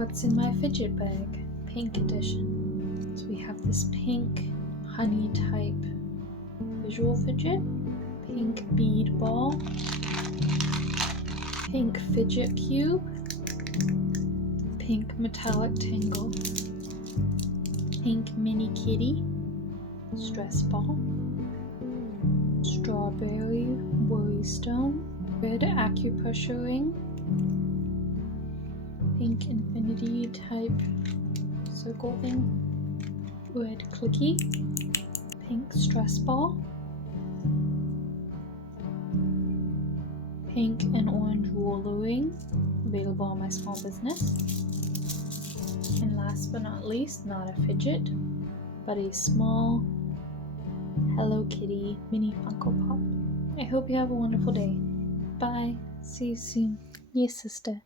What's in my fidget bag? Pink edition. So we have this pink honey type visual fidget, pink bead ball, pink fidget cube, pink metallic tangle, pink mini kitty, stress ball, strawberry worry stone, red acupressure ring, pink infinity type circle thing, red clicky, pink stress ball, pink and orange roller ring, available on my small business. And last but not least, not a fidget, but a small Hello Kitty mini Funko Pop. I hope you have a wonderful day. Bye. See you soon. Yes, sister.